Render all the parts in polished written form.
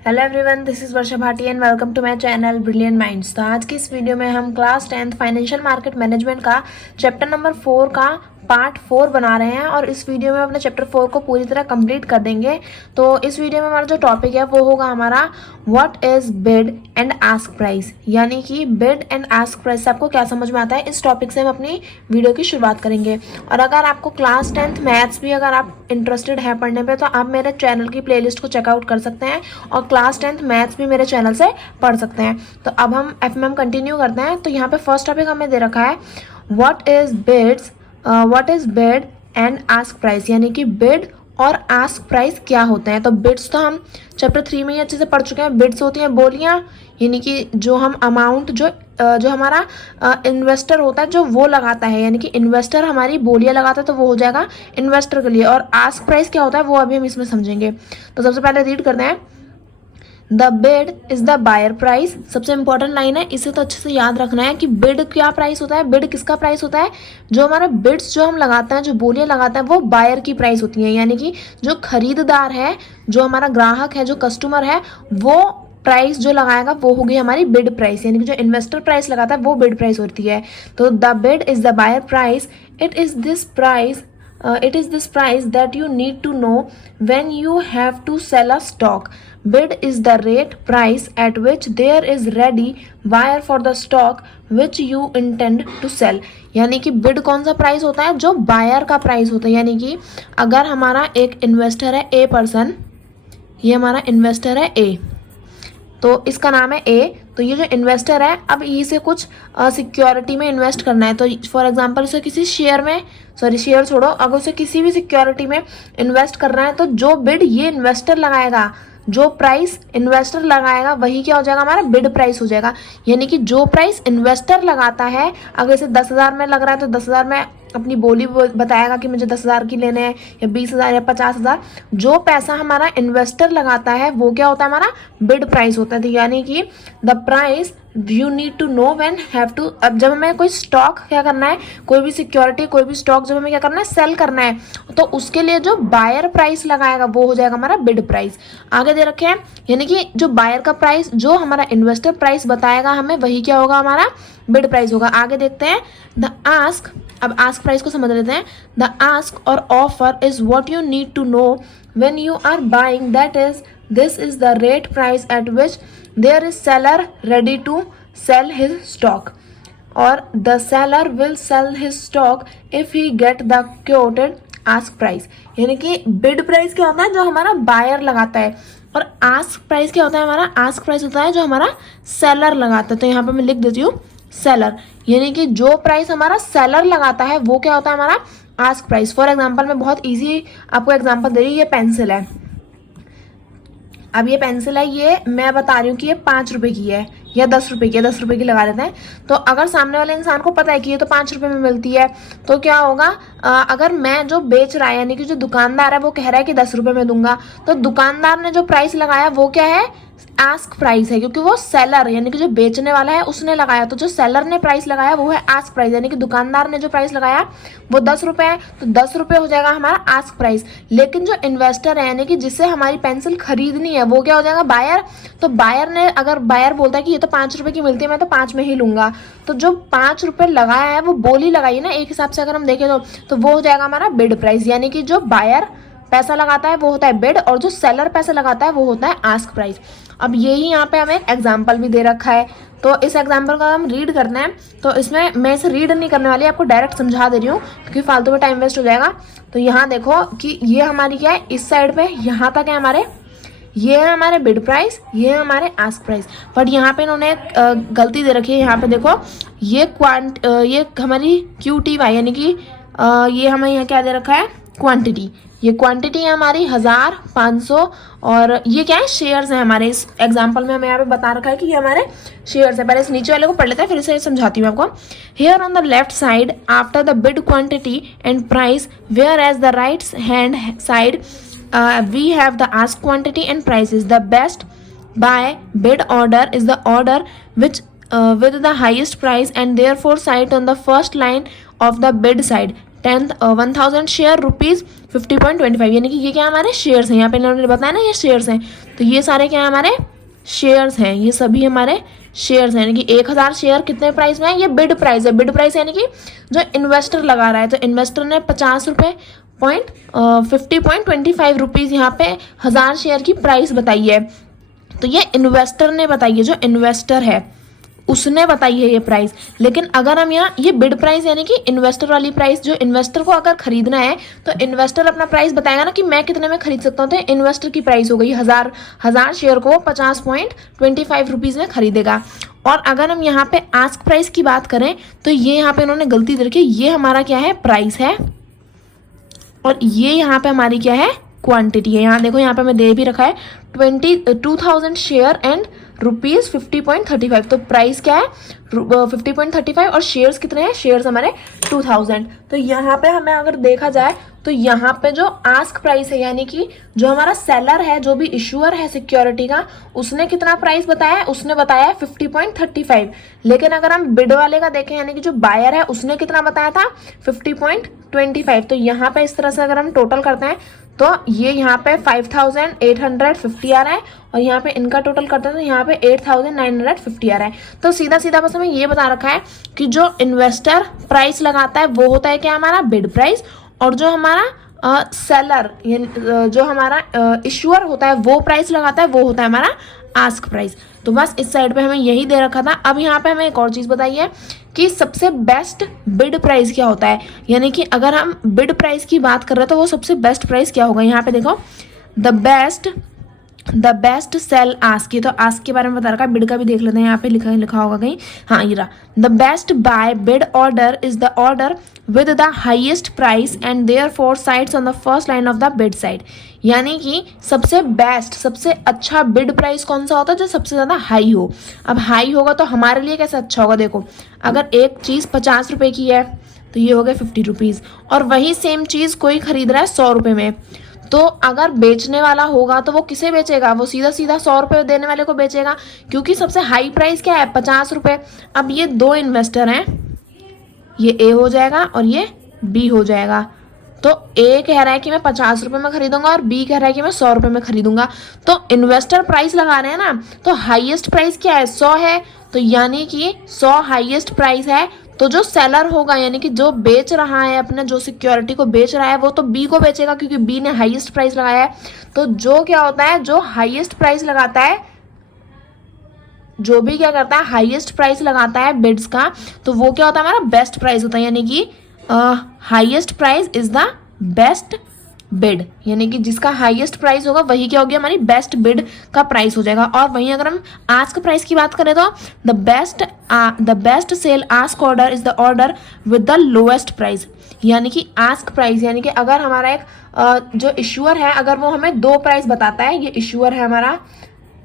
Hello everyone, this is Varsha Bhati and welcome to my channel brilliant minds. तो आज की इस वीडियो में हम class 10th financial market management का चैप्टर नंबर 4 का पार्ट 4 बना रहे हैं और इस वीडियो में अपने चैप्टर 4 को पूरी तरह कंप्लीट कर देंगे। तो इस वीडियो में हमारा जो टॉपिक है वो होगा हमारा what is bid and ask price, यानी कि बिड एंड आस्क प्राइस से आपको क्या समझ में आता है। इस टॉपिक से हम अपनी वीडियो की शुरुआत करेंगे। और अगर आपको क्लास 10th मैथ्स भी अगर आप इंटरेस्टेड है पढ़ने पे तो आप मेरे चैनल की प्लेलिस्ट को चेकआउट कर सकते हैं और क्लास 10th मैथ्स भी मेरे चैनल से पढ़ सकते हैं। तो अब हम एफएमएम कंटिन्यू करते हैं। तो यहाँ पे फर्स्ट टॉपिक हमें दे रखा है what is bid and ask price, यानी कि बिड और आस्क प्राइस क्या होते हैं। तो बिड्स तो हम चैप्टर 3 में ही अच्छे से पढ़ चुके हैं। बिड्स होती हैं बोलियां, यानी कि जो हम अमाउंट जो हमारा इन्वेस्टर होता है जो वो लगाता है, यानी कि इन्वेस्टर हमारी बोलियां लगाता है तो वो हो जाएगा इन्वेस्टर के लिए। और आस्क प्राइस क्या होता है वो अभी हम इसमें समझेंगे। तो सबसे पहले रीड करते हैं, the bid is the buyer price. सबसे इंपॉर्टेंट लाइन है, इसे तो अच्छे से याद रखना है कि बिड क्या प्राइस होता है, बिड किसका प्राइस होता है। जो हमारा बिड्स जो हम लगाते हैं, जो बोलियां लगाते हैं, वो बायर की प्राइस होती है, यानी कि जो खरीददार है, जो हमारा ग्राहक है, जो कस्टमर है, वो प्राइस जो लगाएगा वो होगी हमारी बिड प्राइस, यानी कि जो इन्वेस्टर प्राइस लगाता है वो बिड प्राइस होती है। तो the bid is the buyer price, it is this price that you need to know when you have to sell a stock. Bid is the rate price at which there is ready buyer for the stock which you intend to sell. यानी कि bid कौन सा price होता है, जो buyer का price होता है। यानी कि अगर हमारा एक इन्वेस्टर है ए पर्सन, ये हमारा इन्वेस्टर है ए, तो इसका नाम है ए। तो ये जो इन्वेस्टर है, अब इसे कुछ सिक्योरिटी में इन्वेस्ट करना है। तो फॉर एग्जांपल उसे किसी शेयर छोड़ो, अगर उसे किसी भी सिक्योरिटी में इन्वेस्ट करना है तो जो बिड ये इन्वेस्टर लगाएगा, जो प्राइस इन्वेस्टर लगाएगा वही क्या हो जाएगा, हमारा बिड प्राइस हो जाएगा। यानी कि जो प्राइस इन्वेस्टर लगाता है, अगर इसे 10,000 में लग रहा है तो 10,000 में अपनी बोली बताएगा कि मुझे 10,000 की लेने हैं या 20,000 या 50,000। जो पैसा हमारा इन्वेस्टर लगाता है वो क्या होता है, हमारा बिड प्राइस होता है। यानी कि the price you need to know when have to. अब जब हमें कोई स्टॉक क्या करना है, कोई भी सिक्योरिटी, कोई भी स्टॉक जब हमें क्या करना है, सेल करना है, तो उसके लिए जो बायर प्राइस लगाएगा वो हो जाएगा हमारा बिड प्राइस। आगे दे रखे हैं, यानी कि जो बायर का प्राइस, जो हमारा इन्वेस्टर प्राइस बताएगा हमें, वही क्या होगा, हमारा बिड प्राइस होगा। आगे देखते हैं द आस्क। अब आस्क प्राइस को समझ लेते हैं। द आस्क और offer is what you need to know when you are buying, that is this is the rate price at which there is seller ready to sell his stock, और the seller will sell his stock if he get the quoted ask price. यानी कि bid price क्या होता है, जो हमारा buyer लगाता है, और आस्क प्राइस क्या होता है, हमारा आस्क प्राइस होता है जो हमारा सेलर लगाता है। तो यहाँ पे मैं लिख देती हूँ सेलर, यानी कि जो प्राइस हमारा सेलर लगाता है वो क्या होता है, हमारा आस्क प्राइस। फॉर एग्जांपल मैं बहुत इजी आपको एग्जांपल दे रही हूँ। ये पेंसिल है, अब ये पेंसिल है, ये मैं बता रही हूँ कि ये 5 रुपए की है या 10 रुपए की है, 10 रुपए की लगा लेते हैं। तो अगर सामने वाले इंसान को पता है कि ये तो 5 रुपए में मिलती है, तो क्या होगा, अगर मैं जो बेच रहा है, यानी कि जो दुकानदार है वो कह रहा है कि 10 रुपए में दूंगा, तो दुकानदार ने जो प्राइस लगाया वो क्या है, आस्क प्राइस है, क्योंकि वो सेलर यानी कि जो बेचने वाला है उसने लगाया। तो जो सेलर ने प्राइस लगाया वो है आस्क प्राइस, यानी कि दुकानदार ने जो प्राइस लगाया वो 10 रुपए है, तो 10 रुपए हो जाएगा हमारा आस्क प्राइस। लेकिन जो इन्वेस्टर है, यानी कि जिससे हमारी पेंसिल खरीदनी है, वो क्या हो जाएगा, बायर। तो बायर ने, अगर बायर बोलता है कि ये तो 5 रुपए की मिलती है, मैं तो 5 में ही लूंगा, तो जो 5 रुपए लगाया है वो बोली लगाई ना, एक हिसाब से अगर हम देखें तो वो हो जाएगा हमारा बिड प्राइस। यानी कि जो बायर पैसा लगाता है वो होता है बिड, और जो सेलर पैसा लगाता है वो होता है आस्क प्राइस। अब यही यहाँ पे हमें एग्जाम्पल भी दे रखा है, तो इस एग्जाम्पल का हम रीड करना है। तो इसमें मैं इसे रीड नहीं करने वाली, आपको डायरेक्ट समझा दे रही हूँ क्योंकि फालतू में टाइम वेस्ट हो जाएगा। तो यहाँ देखो कि ये हमारी क्या है, इस साइड पे यहाँ तक है हमारे, ये है हमारे बिड प्राइस, ये है हमारे आस्क प्राइस। बट यहाँ पे इन्होंने गलती दे रखी है। यहाँ पे देखो ये हमारी QTY, यानी कि ये हमें यहाँ क्या दे रखा है, क्वांटिटी। ये क्वांटिटी है हमारी 1000, 500, और ये क्या है, शेयर्स हैं हमारे। इस एग्जांपल में हमें यहाँ पे बता रखा है कि ये हमारे शेयर्स है। पहले इस नीचे वाले को पढ़ लेते हैं, फिर इसे समझाती हूँ आपको। Here on the left side after the bid quantity and price, whereas the right hand side we have the ask quantity and prices. The best buy bid order is the order which with the highest price and therefore site on the first line of the bid side. 1000 share rupees 50.25, यानी कि ये क्या हमारे shares हैं। यहाँ पे इन्होंने बताया ना ये शेयर्स हैं, तो ये सारे क्या है हमारे शेयर्स हैं, ये सभी हमारे शेयर्स हैं। यानी कि 1000 शेयर कितने प्राइस में है, ये बिड प्राइस है। बिड प्राइस यानी कि जो इन्वेस्टर लगा रहा है, तो इन्वेस्टर ने 50 रुपये 50.25 रुपीज़ यहाँ पे 1000 शेयर की प्राइस बताई है। तो ये इन्वेस्टर ने बताई है, जो इन्वेस्टर है उसने बताई है ये प्राइस। लेकिन अगर हम यहाँ ये बिड प्राइस यानी कि इन्वेस्टर वाली प्राइस, जो इन्वेस्टर को अगर खरीदना है तो इन्वेस्टर अपना प्राइस बताएगा ना कि मैं कितने में खरीद सकता हूँ, तो इन्वेस्टर की प्राइस हो गई 1000 शेयर को 50.25 रुपीज़ में खरीदेगा। और अगर हम यहाँ पे आस्क प्राइस की बात करें तो ये यहाँ पे इन्होंने गलती दे रखी है, ये हमारा क्या है प्राइस है और ये यहाँ पे हमारी क्या है क्वांटिटी है। यहाँ देखो यहाँ पे मैं दे भी रखा है 2000 शेयर एंड रुपीज़ 50.35, तो प्राइस क्या है 50.35 और शेयर्स कितने हैं, शेयर्स हमारे 2000। तो यहाँ पे हमें अगर देखा जाए तो यहाँ पे जो आस्क प्राइस है यानी कि जो हमारा सेलर है, जो भी इशूअर है सिक्योरिटी का, उसने कितना प्राइस बताया है, उसने बताया है 50.35। लेकिन अगर हम बिड वाले का देखें यानी कि जो बायर है उसने कितना बताया था 50.25। तो यहाँ पे इस तरह से अगर हम टोटल करते हैं तो ये यहाँ पे 5850 आ रहा है और यहाँ पे इनका टोटल करते हैं तो यहाँ पे 8950 आ रहा है। तो सीधा सीधा बस हमें ये बता रखा है कि जो इन्वेस्टर प्राइस लगाता है वो होता है क्या हमारा बिड प्राइस, और जो हमारा सेलर जो हमारा इशूअर होता है वो प्राइस लगाता है वो होता है हमारा आस्क प्राइस। तो बस इस साइड पे हमें यही दे रखा था। अब यहाँ पे हमें एक और चीज़ बताइए कि सबसे बेस्ट बिड प्राइस क्या होता है, यानी कि अगर हम बिड प्राइस की बात कर रहे हैं तो वो सबसे बेस्ट प्राइस क्या होगा। यहाँ पे देखो द बेस्ट सेल आस्क, ये तो आस्क के बारे में बता रखा है, बिड का भी देख लेते हैं, यहाँ पे लिखा होगा कहीं, हाँ ये रहा, the best buy bid order is the order with the highest price and therefore sides on the first line of the bid side. यानी कि सबसे बेस्ट सबसे अच्छा बिड प्राइस कौन सा होता है, जो सबसे ज़्यादा हाई हो। अब हाई होगा तो हमारे लिए कैसे अच्छा होगा, देखो अगर एक चीज़ 50 रुपये की है तो ये हो गया 50 रुपीज़, और वही सेम चीज़ कोई खरीद रहा है 100 रुपये में, तो अगर बेचने वाला होगा तो वो किसे बेचेगा, वो सीधा 100 रुपये देने वाले को बेचेगा, क्योंकि सबसे हाई प्राइस क्या है 50 रुपये। अब ये दो इन्वेस्टर हैं, ये ए हो जाएगा और ये बी हो जाएगा। तो ए कह रहा है कि मैं 50 रुपये में खरीदूंगा और बी कह रहा है कि मैं 100 रुपये में खरीदूंगा। तो इन्वेस्टर प्राइस लगा रहे हैं ना, तो हाईएस्ट प्राइस क्या है 100 है, तो यानी कि 100 हाईएस्ट प्राइस है। तो जो सेलर होगा यानी कि जो बेच रहा है अपने जो सिक्योरिटी को बेच रहा है वो तो बी को बेचेगा क्योंकि बी ने हाईएस्ट प्राइस लगाया है। तो जो क्या होता है, जो हाईएस्ट प्राइस लगाता है, जो भी क्या करता है हाईएस्ट प्राइस लगाता है बिड्स का, तो वो क्या होता है हमारा बेस्ट प्राइस होता है। यानी कि highest price is the best bid, यानी कि जिसका हाईएस्ट प्राइस होगा वही क्या होगी हमारी बेस्ट बिड का प्राइस हो जाएगा। और वहीं अगर हम आस्क प्राइस की बात करें तो the best sell ask order is the order with the lowest price. यानी कि आस्क प्राइस यानी कि अगर हमारा एक जो इशूअर है अगर वो हमें दो प्राइस बताता है, ये इशूअर है हमारा,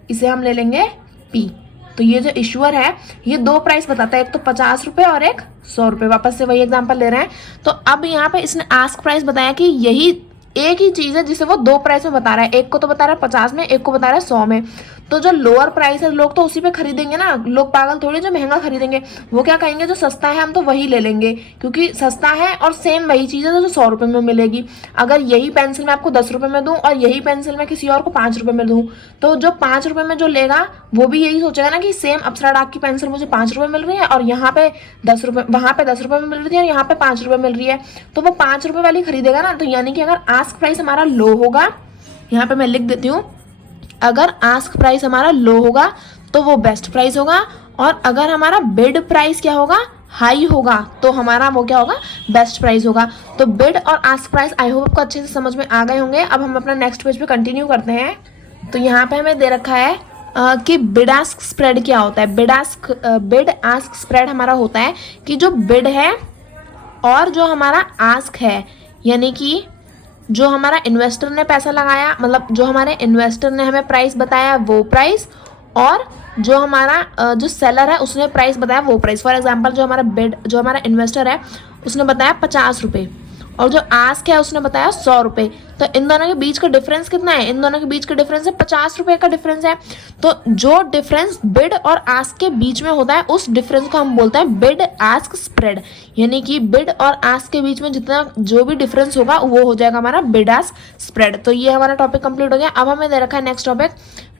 इसे हम ले लेंगे पी। तो ये जो इशूअर है ये दो प्राइस बताता है, एक तो 50 रुपये और एक 100 रुपये। वापस से वही एग्जांपल ले रहे हैं। तो अब यहाँ पे इसने आस्क प्राइस बताया कि यही एक ही चीज़ है जिसे वो दो प्राइस में बता रहा है, एक को तो बता रहा है 50 में, एक को बता रहा है 100 में। तो जो लोअर प्राइस है लोग तो उसी पे खरीदेंगे ना, लोग पागल थोड़ी जो महंगा खरीदेंगे, वो क्या कहेंगे जो सस्ता है हम तो वही ले लेंगे, क्योंकि सस्ता है और सेम वही चीज़ है जो 100 रुपये में मिलेगी। अगर यही पेंसिल मैं आपको 10 रुपये में दूँ और यही पेंसिल मैं किसी और को 5 रुपये में दूँ, तो जो 5 रुपये में जो लेगा वो भी यही सोचेगा ना कि सेम अप्सरा डार्क की पेंसिल मुझे 5 रुपये मिल रही है और यहाँ पे 10 रुपये, वहाँ पे 10 रुपये में मिल रही है और यहाँ पे 5 रुपये मिल रही है, तो वो 5 रुपये वाली खरीदेगा ना। तो यानी कि अगर आस्क प्राइस हमारा लो होगा, यहाँ पे मैं लिख देती हूँ, अगर आस्क प्राइस हमारा लो होगा तो वो बेस्ट प्राइस होगा, और अगर हमारा बिड प्राइस क्या होगा हाई होगा तो हमारा वो क्या होगा बेस्ट प्राइस होगा। तो बिड और आस्क प्राइस आई होप आपको अच्छे से समझ में आ गए होंगे। अब हम अपना नेक्स्ट पेज पे कंटिन्यू करते हैं। तो यहाँ पे हमें दे रखा है कि बिड आस्क स्प्रेड क्या होता है। बिड आस्क स्प्रेड हमारा होता है कि जो बिड है और जो हमारा आस्क है, यानी कि जो हमारा इन्वेस्टर ने पैसा लगाया, मतलब जो हमारे इन्वेस्टर ने हमें प्राइस बताया वो प्राइस, और जो हमारा जो सेलर है उसने प्राइस बताया वो प्राइस। फॉर एग्जांपल जो हमारा इन्वेस्टर है उसने बताया 50 रुपये और जो आस्क है उसने बताया 100 रुपये। तो इन दोनों के बीच का डिफरेंस कितना है, इन दोनों के बीच का डिफरेंस है 50 रुपए का डिफरेंस है। तो जो डिफरेंस बिड और आस्क के बीच में होता है उस डिफरेंस को हम बोलते हैं बिड आस्क स्प्रेड। यानी कि बिड और आस्क के बीच में जितना जो भी डिफरेंस होगा वो हो जाएगा हमारा बिड आस्क स्प्रेड। तो ये हमारा टॉपिक कंप्लीट हो गया। अब हमें दे रखा है नेक्स्ट टॉपिक,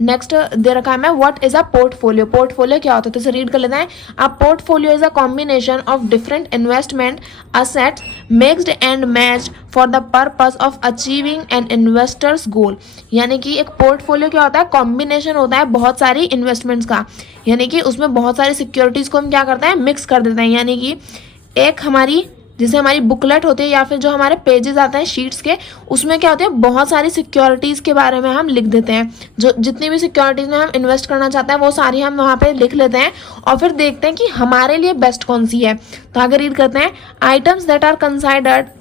नेक्स्ट दे रखा है हमें what is a portfolio. Portfolio क्या होता है तो इसे रीड कर लेते हैं। A portfolio is a combination of different investment assets mixed and matched for the purpose of achieving an investor's goal. यानी कि एक पोर्टफोलियो क्या होता है, कॉम्बिनेशन होता है बहुत सारी इन्वेस्टमेंट्स का। यानी कि उसमें बहुत सारी सिक्योरिटीज को हम क्या करते हैं, मिक्स कर देते हैं। यानी कि एक हमारी जैसे हमारी बुकलेट होती है या फिर जो हमारे पेजेस आते हैं शीट्स के, उसमें क्या होते हैं बहुत सारी सिक्योरिटीज़ के बारे में हम लिख देते हैं। जो जितनी भी सिक्योरिटीज़ में हम इन्वेस्ट करना चाहते हैं वो सारी हम वहाँ पे लिख लेते हैं और फिर देखते हैं कि हमारे लिए बेस्ट कौन सी है। तो आगे रीड करते हैं, items that are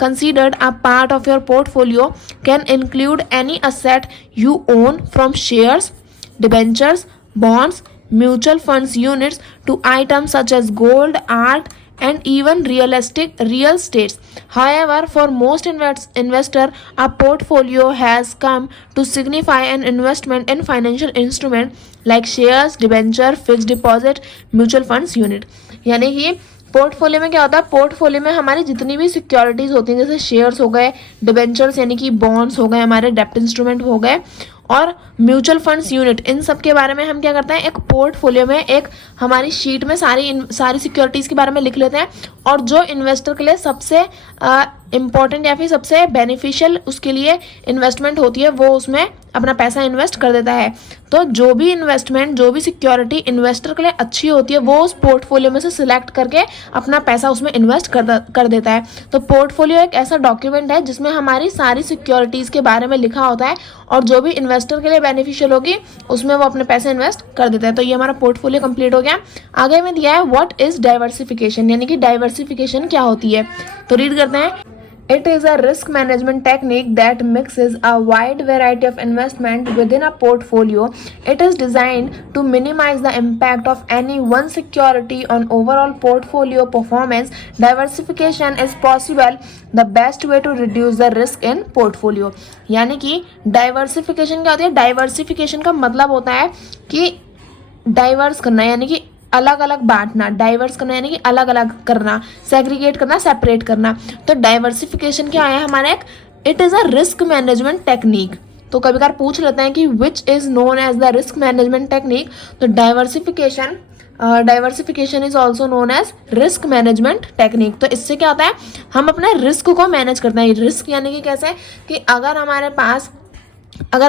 considered a part of your portfolio can include any asset you own from shares, debentures, bonds, mutual funds units to items such as gold, art and even real estates. However, for most investor, a portfolio has come to signify an investment in financial instrument like shares, debenture, fixed deposit, mutual funds unit. यानी कि portfolio में क्या होता है, portfolio में हमारी जितनी भी सिक्योरिटीज होती हैं जैसे शेयर्स हो गए, डिबेंचर्स यानी कि बॉन्ड्स हो गए, हमारे डेप्ट इंस्ट्रूमेंट हो गए और म्यूचुअल फंड्स यूनिट, इन सब के बारे में हम क्या करते हैं एक पोर्टफोलियो में एक हमारी शीट में सारी सिक्योरिटीज़ के बारे में लिख लेते हैं और जो इन्वेस्टर के लिए सबसे इम्पॉर्टेंट या फिर सबसे बेनिफिशियल उसके लिए इन्वेस्टमेंट होती है वो उसमें अपना पैसा इन्वेस्ट कर देता है। तो जो भी इन्वेस्टमेंट जो भी सिक्योरिटी इन्वेस्टर के लिए अच्छी होती है वो उस पोर्टफोलियो में से सिलेक्ट करके अपना पैसा उसमें इन्वेस्ट कर देता है। तो पोर्टफोलियो एक ऐसा डॉक्यूमेंट है जिसमें हमारी सारी सिक्योरिटीज़ के बारे में लिखा होता है और जो भी इन्वेस्टर के लिए बेनिफिशियल होगी उसमें वो अपने पैसे इन्वेस्ट कर देता है। तो ये हमारा पोर्टफोलियो कंप्लीट हो गया। आगे में दिया है व्हाट इज डाइवर्सिफिकेशन, यानी कि डाइवर्सिफिकेशन क्या होती है। तो रीड करते हैं, It is a risk management technique that mixes a wide variety of investment within a portfolio. It is designed to minimize the impact of any one security on overall portfolio performance. Diversification is possible the best way to reduce the risk in portfolio. यानी कि diversification क्या होती है, diversification का मतलब होता है कि डाइवर्स करना यानी कि अलग अलग बांटना, डाइवर्स करना यानी कि अलग अलग करना, सेग्रीगेट करना, सेपरेट करना। तो डाइवर्सिफिकेशन क्या है हमारा एक, it is a risk management technique. तो कभी कभार पूछ लेते हैं कि which is known as the risk management technique. तो diversification is also known as risk management technique. तो इससे क्या होता है हम अपने रिस्क को मैनेज करते हैं। रिस्क यानी कि कैसे कि अगर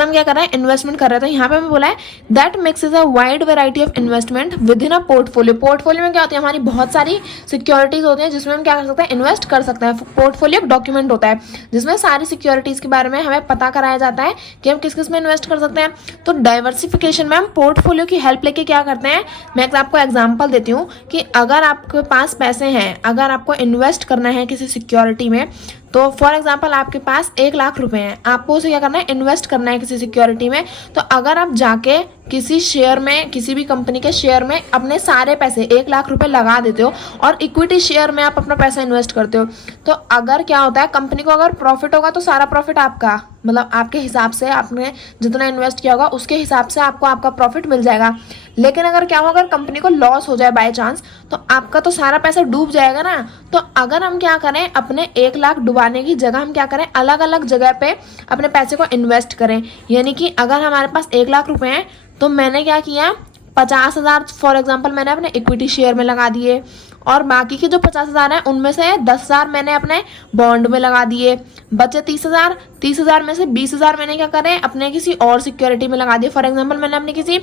हम क्या कर रहे हैं इन्वेस्टमेंट कर रहे हैं तो यहाँ पे हमें बोला है that mix is a wide variety of investment with in a portfolio. Portfolio में क्या होती है हमारी बहुत सारी सिक्योरिटीज होती हैं जिसमें हम क्या कर सकते हैं इन्वेस्ट कर सकते हैं। पोर्टफोलियो एक डॉक्यूमेंट होता है जिसमें सारी सिक्योरिटीज के बारे में हमें पता कराया जाता है कि हम किस किस में इन्वेस्ट कर सकते हैं। तो डाइवर्सिफिकेशन में हम पोर्टफोलियो की हेल्प लेके क्या करते हैं, मैं आपको एग्जाम्पल देती हूँ कि अगर आपके पास पैसे हैं, अगर आपको इन्वेस्ट करना है किसी सिक्योरिटी में, तो फॉर एग्जांपल आपके पास 1,00,000 रुपए हैं, आपको उसे क्या करना है इन्वेस्ट करना है किसी सिक्योरिटी में। तो अगर आप जाके किसी शेयर में, किसी भी कंपनी के शेयर में अपने सारे पैसे 1,00,000 रुपए लगा देते हो और इक्विटी शेयर में आप अपना पैसा इन्वेस्ट करते हो, तो अगर क्या होता है कंपनी को अगर प्रॉफिट होगा तो सारा प्रॉफिट आपका, मतलब आपके हिसाब से आपने जितना इन्वेस्ट किया होगा उसके हिसाब से आपको आपका प्रॉफिट मिल जाएगा। लेकिन अगर क्या होगा, अगर कंपनी को लॉस हो जाए बाय चांस, तो आपका तो सारा पैसा डूब जाएगा ना। तो अगर हम क्या करें, अपने 1,00,000 डुबाने की जगह हम क्या करें, अलग अलग जगह पे अपने पैसे को इन्वेस्ट करें। यानी कि अगर हमारे पास 1,00,000 रुपए हैं तो मैंने क्या किया, 50,000 फॉर एग्जाम्पल मैंने अपने इक्विटी शेयर में लगा दिए और बाकी के जो 50,000 हैं उनमें से 10,000 मैंने अपने बॉन्ड में लगा दिए, बचे 30,000 में से 20,000 मैंने क्या करें अपने किसी और सिक्योरिटी में लगा दिए। फॉर एग्जांपल मैंने अपने किसी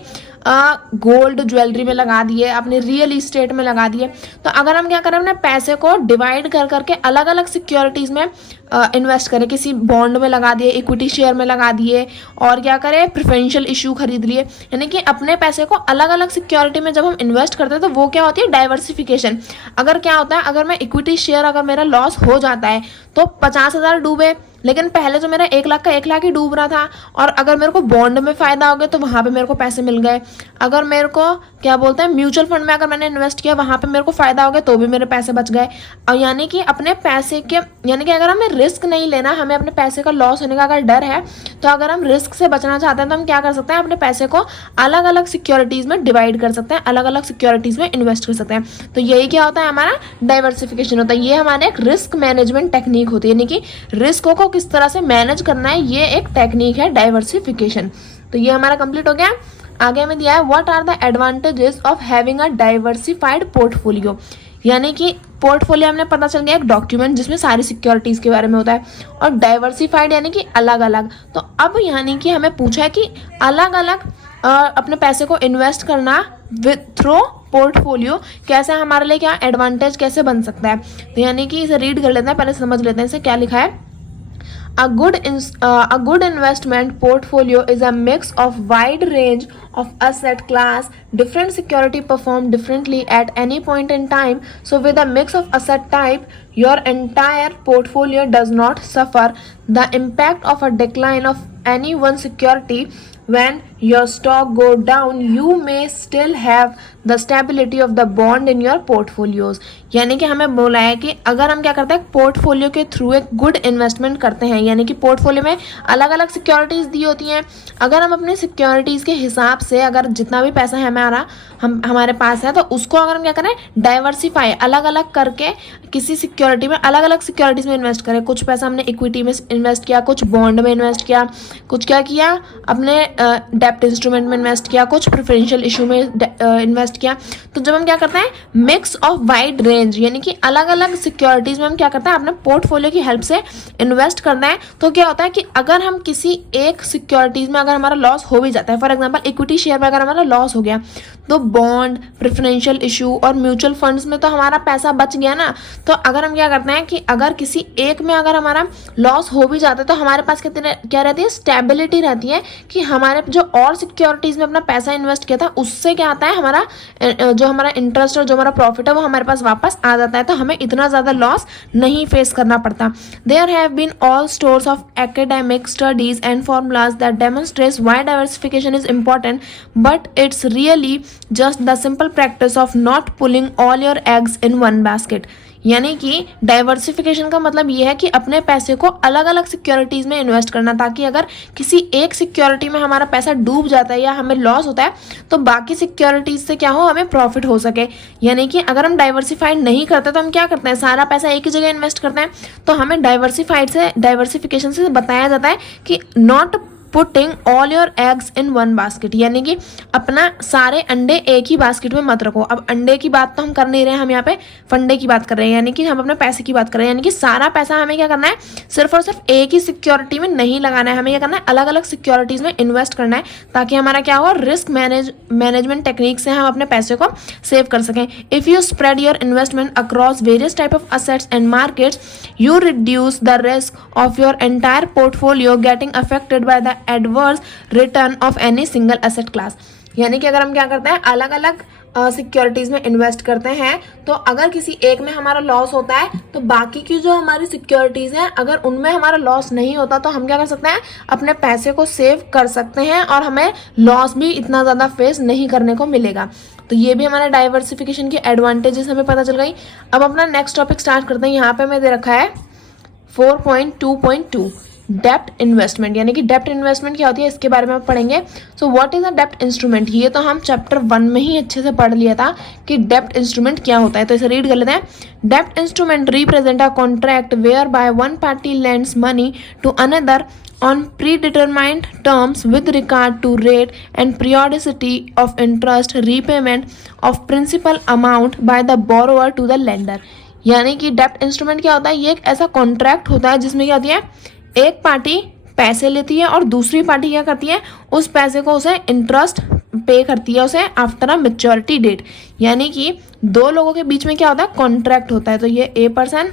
गोल्ड ज्वेलरी में लगा दिए, अपने रियल इस्टेट में लगा दिए। तो अगर हम क्या करें अपने पैसे को डिवाइड कर करके अलग अलग सिक्योरिटीज में इन्वेस्ट करें, किसी बॉन्ड में लगा दिए, इक्विटी शेयर में लगा दिए और क्या करें प्रेफरेंशियल इशू खरीद लिए, यानी कि अपने पैसे को अलग अलग सिक्योरिटी में जब हम इन्वेस्ट करते हैं तो वो क्या होती है डाइवर्सिफिकेशन। अगर क्या होता है, अगर मैं इक्विटी शेयर अगर मेरा लॉस हो जाता है तो 50,000 डूबे, लेकिन पहले जो मेरा 1 लाख का 1 लाख ही डूब रहा था, और अगर मेरे को बॉन्ड में फ़ायदा हो गया तो वहाँ पे मेरे को पैसे मिल गए। अगर मेरे को क्या बोलते हैं म्यूचुअल फंड में अगर मैंने इन्वेस्ट किया वहाँ पे मेरे को फ़ायदा हो गया तो भी मेरे पैसे बच गए। और यानी कि अपने पैसे के यानी कि अगर हमें रिस्क नहीं लेना, हमें अपने पैसे का लॉस होने का अगर डर है, तो अगर हम रिस्क से बचना चाहते हैं तो हम क्या कर सकते हैं, अपने पैसे को अलग अलग सिक्योरिटीज़ में डिवाइड कर सकते हैं, अलग अलग सिक्योरिटीज़ में इन्वेस्ट कर सकते हैं। तो यही क्या होता है, हमारा डाइवर्सिफिकेशन होता है। ये हमारे एक रिस्क मैनेजमेंट टेक्निक होती है, यानी कि रिस्कों को किस तरह से मैनेज करना है, ये एक टेक्निक है डाइवर्सिफिकेशन। तो ये हमारा कंप्लीट हो गया। आगे हमें दिया है what are the advantages of having a diversified portfolio. यानी कि पोर्टफोलियो हमने पता चल गया एक डॉक्यूमेंट जिसमें सारी सिक्योरिटीज़ के बारे में होता है, और डाइवर्सिफाइड यानी कि अलग अलग। तो अब यानी कि हमें पूछा है कि अलग अलग अपने पैसे को इन्वेस्ट करना विद थ्रू पोर्टफोलियो कैसे हमारे लिए क्या एडवांटेज कैसे बन सकता है। तो यानी कि इसे रीड कर लेते हैं, पहले समझ लेते हैं इसे क्या लिखा है। A good investment portfolio is a mix of wide range of asset class. Different security perform differently at any point in time. So with a mix of asset type, your entire portfolio does not suffer the impact of a decline of any one security. When your stock go down, you may still have the stability of the bond in your portfolios. यानी कि हमें बोला है कि अगर हम क्या करते हैं पोर्टफोलियो के थ्रू एक गुड इन्वेस्टमेंट करते हैं, यानी कि पोर्टफोलियो में अलग अलग सिक्योरिटीज़ दी होती हैं। अगर हम अपनी सिक्योरिटीज़ के हिसाब से अगर जितना भी पैसा है हमारे पास है, तो उसको अगर हम क्या करें डाइवर्सिफाई अलग अलग करके किसी सिक्योरिटी में अलग अलग सिक्योरिटीज़ में इन्वेस्ट करें। कुछ पैसा हमने इक्विटी में इन्वेस्ट किया, कुछ बॉन्ड में इन्वेस्ट किया, कुछ क्या किया अपने डेप्ट इंस्ट्रूमेंट में इन्वेस्ट किया, कुछ प्रेफरेंशियल इशू में इन्वेस्ट किया। तो जब हम क्या करते हैं मिक्स ऑफ वाइड रेंज यानी कि अलग अलग सिक्योरिटीज़ में हम क्या करते हैं अपने पोर्टफोलियो की हेल्प से इन्वेस्ट करना है, तो क्या होता है कि अगर हम किसी एक सिक्योरिटीज़ में अगर हमारा लॉस हो भी जाता है, फॉर एग्जांपल इक्विटी शेयर में अगर हमारा लॉस हो गया, तो बॉन्ड प्रेफरेंशियल इशू और म्यूचुअल फंड्स में तो हमारा पैसा बच गया ना। तो अगर हम क्या करते हैं कि अगर किसी एक में अगर हमारा लॉस हो भी जाता है, तो हमारे पास कितने क्या रहती है स्टेबिलिटी रहती है कि हमारे जो और सिक्योरिटीज़ में अपना पैसा इन्वेस्ट किया था उससे क्या आता है हमारा जो हमारा इंटरेस्ट और जो हमारा प्रॉफिट है वो हमारे पास वापस आ जाता है, तो हमें इतना ज़्यादा लॉस नहीं फेस करना पड़ता। There have been all stores of academic studies and formulas that demonstrates why diversification is important, but it's really just the simple practice of not pulling all your eggs in one basket. यानी कि diversification का मतलब ये है कि अपने पैसे को अलग अलग सिक्योरिटीज़ में इन्वेस्ट करना, ताकि अगर किसी एक सिक्योरिटी में हमारा पैसा डूब जाता है या हमें लॉस होता है तो बाकी सिक्योरिटीज़ से क्या हो हमें प्रॉफिट हो सके। यानी कि अगर हम डाइवर्सिफाइड नहीं करते तो हम क्या करते हैं सारा पैसा एक ही जगह इन्वेस्ट करते हैं। तो हमें डाइवर्सिफिकेशन से बताया जाता है कि not putting all your eggs in one basket, यानी कि अपना सारे अंडे एक ही बास्केट में मत रखो। अब अंडे की बात तो हम कर नहीं रहे हैं, हम यहाँ पे फंडे की बात कर रहे हैं, यानी कि हम अपने पैसे की बात कर रहे हैं। यानी कि सारा पैसा हमें क्या करना है सिर्फ और सिर्फ एक ही सिक्योरिटी में नहीं लगाना है, हमें क्या करना है अलग अलग सिक्योरिटीज़ में इन्वेस्ट करना है, ताकि हमारा क्या हो रिस्क मैनेजमेंट टेक्निक से हम अपने पैसे को सेव कर सकें। If you spread your investment across various type of assets and markets, you reduce the risk of your entire portfolio getting affected by the adverse return of any single asset class. यानी कि अगर हम क्या करते हैं अलग अलग securities में इन्वेस्ट करते हैं, तो अगर किसी एक में हमारा लॉस होता है तो बाकी की जो हमारी सिक्योरिटीज़ हैं अगर उनमें हमारा लॉस नहीं होता तो हम क्या कर सकते हैं अपने पैसे को सेव कर सकते हैं और हमें लॉस भी इतना ज़्यादा फेस नहीं करने को मिलेगा। तो ये भी हमारे डाइवर्सिफिकेशन की एडवांटेजेस हमें पता चल गई। अब अपना नेक्स्ट टॉपिक स्टार्ट करते हैं। यहाँ पे मैं दे रखा है 4.2.2 डेप्ट इन्वेस्टमेंट, यानी कि डेप्ट इन्वेस्टमेंट क्या होती है इसके बारे में आप पढ़ेंगे। सो व्हाट इज अ डेप्ट इंस्ट्रूमेंट, ये तो हम चैप्टर 1 में ही अच्छे से पढ़ लिया था कि डेप्ट इंस्ट्रूमेंट क्या होता है, तो इसे रीड कर लेते हैं। डेप्ट instrument represent a contract whereby one party lends money to another on predetermined terms with regard to rate and periodicity of interest repayment of principal amount by the borrower to the lender। यानी कि डेप्ट instrument क्या होता है, ये एक ऐसा contract होता है जिसमें क्या होती है एक पार्टी पैसे लेती है और दूसरी पार्टी क्या करती है उस पैसे को उसे इंटरेस्ट पे करती है उसे आफ्टर अ मैच्योरिटी डेट। यानी कि दो लोगों के बीच में क्या होता है कॉन्ट्रैक्ट होता है। तो ये ए पर्सन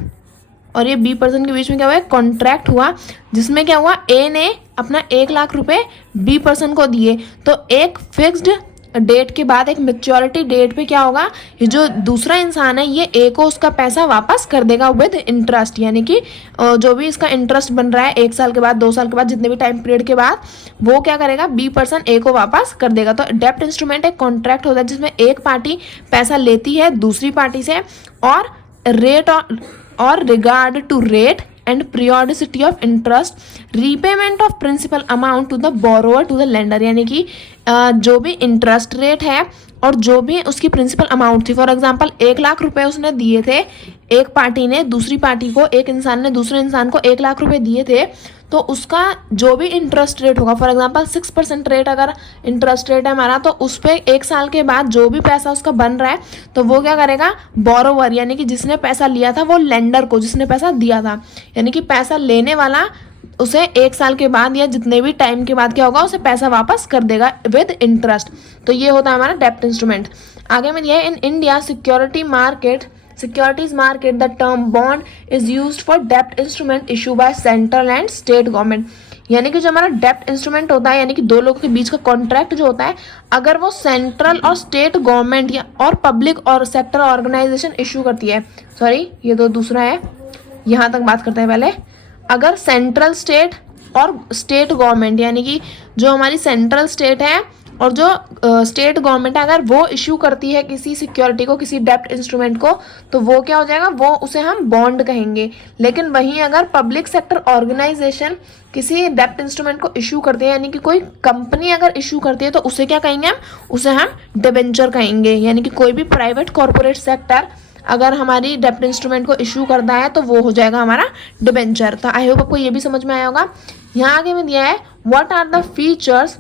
और ये बी पर्सन के बीच में क्या हुआ है कॉन्ट्रैक्ट हुआ, जिसमें क्या हुआ ए ने अपना 1 लाख रुपए बी पर्सन को दिए। तो एक फिक्स्ड डेट के बाद एक मेच्योरिटी डेट पे क्या होगा, ये जो दूसरा इंसान है ये ए को उसका पैसा वापस कर देगा विद इंटरेस्ट, यानी कि जो भी इसका इंटरेस्ट बन रहा है 1 साल के बाद 2 साल के बाद जितने भी टाइम पीरियड के बाद वो क्या करेगा, बी पर्सन ए को वापस कर देगा। तो डेब्ट इंस्ट्रूमेंट एक कॉन्ट्रैक्ट होता है जिसमें एक पार्टी पैसा लेती है दूसरी पार्टी से और रेट और regard to rate and periodicity of interest, repayment of principal amount to the borrower to the lender, यानी कि जो भी इंटरेस्ट रेट है और जो भी उसकी प्रिंसिपल अमाउंट थी, फॉर एग्जांपल 1 लाख रुपए उसने दिए थे, एक पार्टी ने दूसरी पार्टी को, एक इंसान ने दूसरे इंसान को 1 लाख रुपए दिए थे, तो उसका जो भी इंटरेस्ट रेट होगा, फॉर एग्जांपल 6% रेट अगर इंटरेस्ट रेट है हमारा, तो उस पर 1 साल के बाद जो भी पैसा उसका बन रहा है तो वो क्या करेगा, बोरोवर यानी कि जिसने पैसा लिया था वो लेंडर को, जिसने पैसा दिया था, यानी कि पैसा लेने वाला उसे 1 साल के बाद या जितने भी टाइम के बाद क्या होगा, उसे पैसा वापस कर देगा विद इंटरेस्ट। तो ये होता है हमारा डेब्ट इंस्ट्रूमेंट। आगे में दिया है in India securities market the term bond is used for debt instrument issued by central and state government, यानी कि जो हमारा डेब्ट इंस्ट्रूमेंट होता है यानी कि दो लोगों के बीच का कॉन्ट्रैक्ट जो होता है, अगर वो सेंट्रल और स्टेट गवर्नमेंट या और पब्लिक और सेक्टर ऑर्गेनाइजेशन इशू करती है, सॉरी ये तो दूसरा है, यहाँ तक बात करते हैं पहले। अगर सेंट्रल स्टेट और स्टेट गवर्नमेंट यानी कि जो हमारी सेंट्रल स्टेट है और जो स्टेट गवर्नमेंट है, अगर वो इशू करती है किसी सिक्योरिटी को, किसी डेब्ट इंस्ट्रूमेंट को, तो वो क्या हो जाएगा, वो उसे हम बॉन्ड कहेंगे। लेकिन वहीं अगर पब्लिक सेक्टर ऑर्गेनाइजेशन किसी डेब्ट इंस्ट्रूमेंट को इशू करती है, यानी कि कोई कंपनी अगर इशू करती है, तो उसे क्या कहेंगे हम, उसे हम डिबेंचर कहेंगे। यानी कि कोई भी प्राइवेट कॉर्पोरेट सेक्टर अगर हमारी डेब्ट इंस्ट्रूमेंट को इशू करता है तो वो हो जाएगा हमारा डिबेंचर। तो आई होप आपको ये भी समझ में आया होगा। यहाँ आगे में दिया है what are the features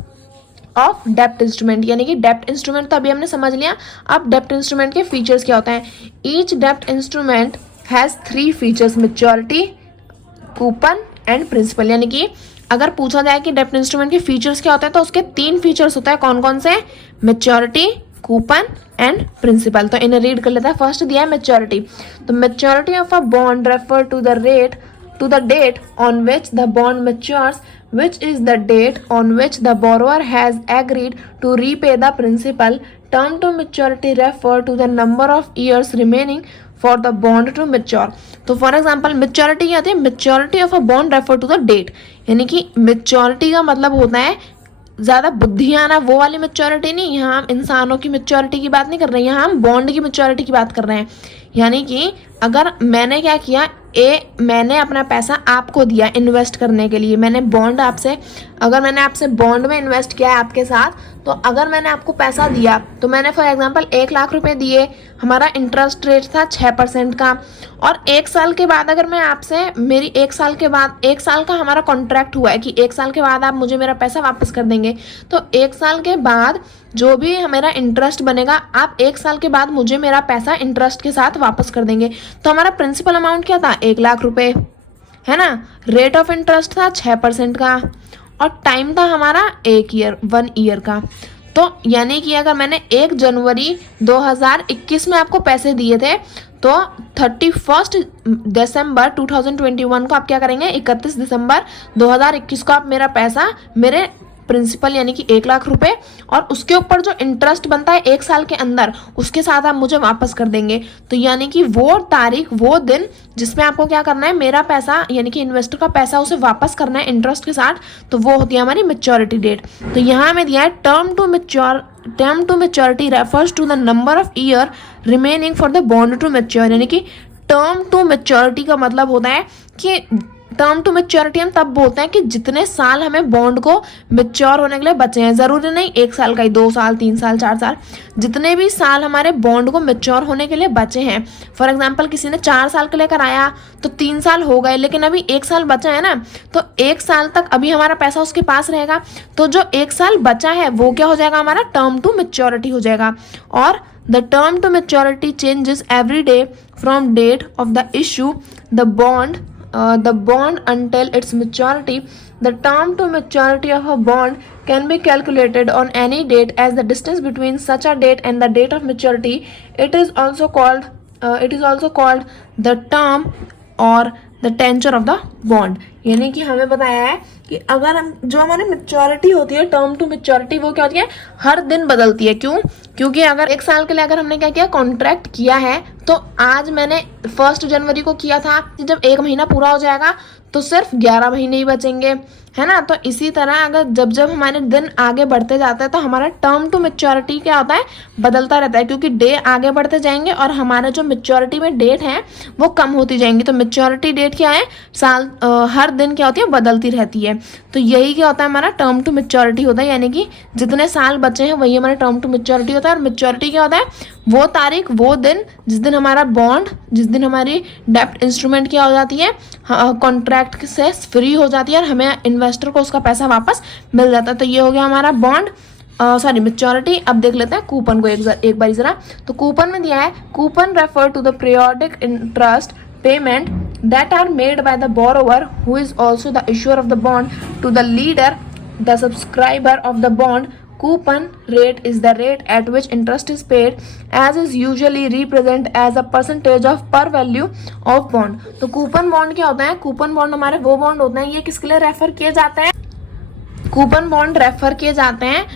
of डेब्ट इंस्ट्रूमेंट, यानी कि डेब्ट इंस्ट्रूमेंट तो अभी हमने समझ लिया, अब डेब्ट इंस्ट्रूमेंट के फीचर्स क्या होता है। ईच डेब्ट instrument has 3 features, maturity, coupon and principal, यानी कि अगर पूछा जाए कि डेब्ट इंस्ट्रूमेंट के फीचर्स क्या होते हैं तो उसके 3 फीचर्स होते हैं। कौन कौन से, मैच्योरिटी, कूपन एंड प्रिंसिपल। तो इन्हें रीड कर लेता है। फर्स्ट दिया है मैच्योरिटी, तो maturity of a bond refer to the date on which the bond matures, which is the date on which the borrower has agreed to repay the principal. Term to maturity refer to the number of years remaining for the bond to mature. तो for example maturity क्या होती है, maturity of a bond refer to the date, यानी कि maturity का मतलब होता है ज़्यादा बुद्धि आना, वो वाली मैच्योरिटी नहीं। यहाँ हम इंसानों की मैच्योरिटी की बात नहीं कर रहे हैं, यहाँ हम बॉन्ड की मैच्योरिटी की बात कर रहे हैं। यानी कि अगर मैंने क्या किया, मैंने अपना पैसा आपको दिया इन्वेस्ट करने के लिए, मैंने बॉन्ड आपसे, अगर मैंने आपसे बॉन्ड में इन्वेस्ट किया है आपके साथ, तो अगर मैंने आपको पैसा दिया तो मैंने फॉर एग्जांपल 1 लाख रुपए दिए, हमारा इंटरेस्ट रेट था 6% का, और 1 साल के बाद अगर मैं आपसे, मेरी 1 साल के बाद, 1 साल का हमारा कॉन्ट्रैक्ट हुआ है कि 1 साल के बाद आप मुझे मेरा पैसा वापस कर देंगे, तो 1 साल के बाद जो भी मेरा इंटरेस्ट बनेगा आप 1 साल के बाद मुझे मेरा पैसा इंटरेस्ट के साथ वापस कर देंगे। तो हमारा प्रिंसिपल अमाउंट क्या था, 1 लाख रुपए है ना, रेट ऑफ इंटरेस्ट था 6% का, और टाइम था हमारा 1 ईयर का। तो यानी कि अगर मैंने 1 जनवरी 2021 में आपको पैसे दिए थे, तो 31 दिसंबर 2021 को आप क्या करेंगे, 31 दिसंबर 2021 को आप मेरा पैसा, मेरे प्रिंसिपल यानी कि 1 लाख रुपए और उसके ऊपर जो इंटरेस्ट बनता है 1 साल के अंदर, उसके साथ आप मुझे वापस कर देंगे। तो यानी कि वो तारीख, वो दिन जिसमें आपको क्या करना है, मेरा पैसा यानी कि इन्वेस्टर का पैसा उसे वापस करना है इंटरेस्ट के साथ, तो वो होती है हमारी मैच्योरिटी डेट। तो यहाँ हमें दिया है term to maturity refers to the number of year remaining for the bond to mature, यानी कि टर्म टू मैच्योरिटी का मतलब होता है कि टर्म टू मैच्योरिटी हम तब बोलते हैं कि जितने साल हमें बॉन्ड को मैच्योर होने के लिए बचे हैं, ज़रूरी नहीं 1 साल का ही, 2 साल, 3 साल, 4 साल, जितने भी साल हमारे बॉन्ड को मैच्योर होने के लिए बचे हैं। फॉर एग्जांपल किसी ने 4 साल के लेकर आया तो 3 साल हो गए, लेकिन अभी 1 साल बचा है ना, तो 1 साल तक अभी हमारा पैसा उसके पास रहेगा, तो जो 1 साल बचा है वो क्या हो जाएगा, हमारा टर्म टू मैच्योरिटी हो जाएगा। और the term to maturity changes every day from date of the issue the bond until its maturity. The term to maturity of a bond can be calculated on any date as the distance between such a date and the date of maturity. It is also called the term or the tincture of the bond. यानी कि हमें बताया है कि अगर हम जो हमारी मैच्योरिटी होती है, टर्म टू मैच्योरिटी, वो क्या होती है, हर दिन बदलती है। क्यों? क्योंकि अगर 1 साल के लिए अगर हमने क्या किया, कॉन्ट्रैक्ट किया है, तो आज मैंने 1 जनवरी को किया था, जब 1 महीना पूरा हो जाएगा तो सिर्फ 11 महीने ही बचेंगे, है ना। तो इसी तरह अगर जब जब हमारे दिन आगे बढ़ते जाते हैं तो हमारा टर्म टू मैच्योरिटी क्या होता है, बदलता रहता है, क्योंकि डे आगे बढ़ते जाएंगे और हमारा जो मैच्योरिटी में डेट है वो कम होती जाएंगी। तो मैच्योरिटी डेट क्या है, हर दिन क्या होती है, बदलती रहती है। तो यही क्या होता है, हमारा टर्म टू मैच्योरिटी होता है। यानी कि जितने साल बचे हैं वही हमारा टर्म टू मैच्योरिटी होता है। और मैच्योरिटी क्या होता है, वो तारीख, वो दिन जिस दिन हमारा बॉन्ड, जिस दिन हमारी डेब्ट इंस्ट्रूमेंट क्या हो जाती है, कॉन्ट्रैक्ट से फ्री हो जाती है और हमें इन्वेस्टर को उसका पैसा वापस मिल जाता है। तो ये हो गया हमारा बॉन्ड, मैच्योरिटी। अब देख लेते हैं कूपन को एक बार जरा। तो कूपन में दिया है, coupon refer to the periodic interest payment that are made by the borrower who is also the issuer of the bond to the lender, the subscriber of the bond. Coupon rate is the rate at which interest is paid, as is usually represent as a percentage of par value of bond. तो coupon bond क्या होता है, coupon bond हमारे वो bond होते हैं, ये किसके लिए रेफर किए जाते हैं, कूपन बॉन्ड रेफर किए जाते हैं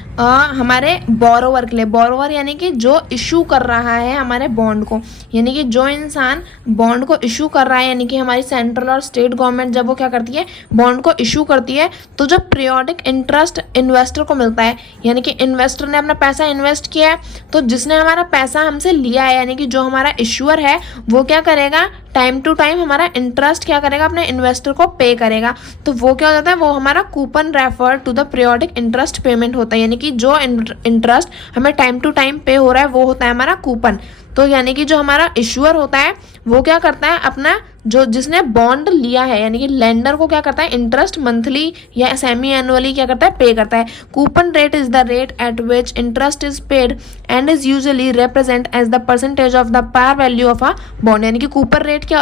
हमारे बोरोवर के लिए। बोरोवर यानी कि जो इशू कर रहा है हमारे बॉन्ड को, यानी कि जो इंसान बॉन्ड को इशू कर रहा है, यानी कि हमारी सेंट्रल और स्टेट गवर्नमेंट जब वो क्या करती है, बॉन्ड को इशू करती है, तो जो पीरियोडिक इंटरेस्ट इन्वेस्टर को मिलता है, यानी कि इन्वेस्टर ने अपना पैसा इन्वेस्ट किया है, तो जिसने हमारा पैसा हमसे लिया है, यानी कि जो हमारा इशूअर है, वो क्या करेगा, टाइम टू टाइम हमारा इंटरेस्ट क्या करेगा, अपने इन्वेस्टर को पे करेगा। तो वो क्या हो जाता है, वो हमारा coupon refer to the periodic interest payment होता है। यानी कि जो इंटरेस्ट हमें टाइम टू टाइम पे हो रहा है वो होता है हमारा कूपन। तो यानी कि जो हमारा इशूअर होता है वो क्या करता है, अपना जो जिसने बॉन्ड लिया है, यानी कि लेंडर को क्या करता है, इंटरेस्ट मंथली या सेमी एनुअली क्या करता है, पे करता है। Coupon rate is the rate at which interest is paid and is usually represent as the percentage of the par value of a bond. यानी कि कूपन रेट क्या